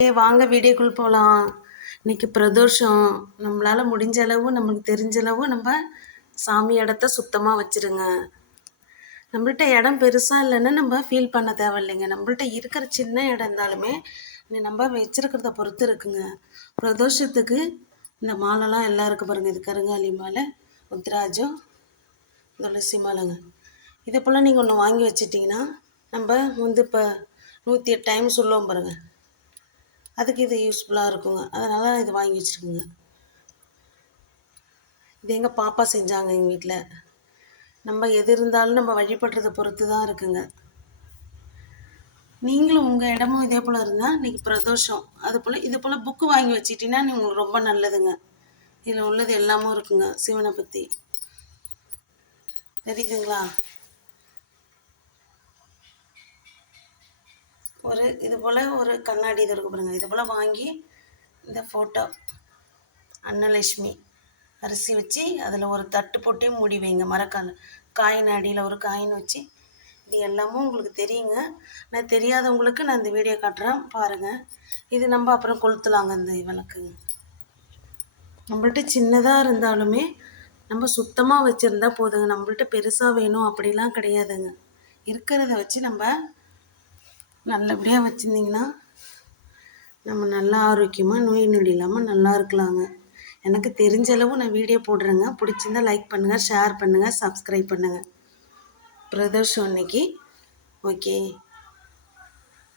வாங்க வீடியோக்குள் போகலாம். இன்னைக்கு பிரதோஷம். நம்மளால முடிஞ்ச அளவு நமக்கு தெரிஞ்ச அளவு நம்ம சாமி இடத்த சுத்தமாக வச்சுருங்க. நம்மள்ட்ட இடம் பெருசாக இல்லைன்னு நம்ம ஃபீல் பண்ண தேவையில்லைங்க. நம்மள்ட்ட இருக்கிற சின்ன இடம் இருந்தாலுமே நம்ம வச்சுருக்கிறத பொறுத்து இருக்குங்க. பிரதோஷத்துக்கு இந்த மாலைலாம் எல்லாம் இருக்குது பாருங்கள். இது கருங்காலி மாலை, உத்ராஜம், துளசி மாலைங்க. இதை போல் நீங்கள் ஒன்று வாங்கி வச்சிட்டிங்கன்னா நம்ம இப்போ 108 டைம் சொல்லுவோம் பாருங்கள், அதுக்கு இது யூஸ்ஃபுல்லாக இருக்குங்க. அதனால் இது வாங்கி வச்சுருக்குங்க. இது எங்கள் பாப்பா செஞ்சாங்க எங்கள் வீட்டில். நம்ம எது இருந்தாலும் நம்ம வழிபடுறதை பொறுத்து தான் இருக்குங்க. நீங்களும் உங்கள் இடமும் இதே போல் இருந்தால் இன்றைக்கி பிரதோஷம் இது போல் புக்கு வாங்கி வச்சிட்டிங்கன்னா உங்களுக்கு ரொம்ப நல்லதுங்க. இதில் உள்ளது எல்லாமும் இருக்குங்க. சிவனை பற்றி தெரியுதுங்களா? இது போல் ஒரு கண்ணாடி இது இருக்கு பாருங்க. இது போல் வாங்கி இந்த ஃபோட்டோ அன்னலட்சுமி அரிசி வச்சு அதில் ஒரு தட்டு போட்டே மூடி வைங்க. காயின் அடியில் ஒரு காயின் வச்சு. இது எல்லாமும் உங்களுக்கு தெரியுங்க. நான் தெரியாதவங்களுக்கு நான் இந்த வீடியோ காட்டுறேன் பாருங்கள். இது நம்ம அப்புறம் கொளுத்தலாங்க. இந்த விளக்குங்க நம்மள்ட்ட சின்னதாக இருந்தாலுமே நம்ம சுத்தமாக வச்சுருந்தா போதுங்க. நம்மள்ட்ட பெருசாக வேணும் அப்படிலாம் கிடையாதுங்க. இருக்கிறத வச்சு நம்ம நல்லபடியாக வச்சுருந்திங்கன்னா நம்ம நல்லா ஆரோக்கியமாக நோய் நொடி இல்லாமல் நல்லா இருக்கலாங்க. எனக்கு தெரிஞ்ச அளவு நான் வீடியோ போடுறேங்க. பிடிச்சிருந்தா லைக் பண்ணுங்கள், ஷேர் பண்ணுங்கள், சப்ஸ்கிரைப் பண்ணுங்கள். பிரதோஷம் அன்னைக்கு ஓகே.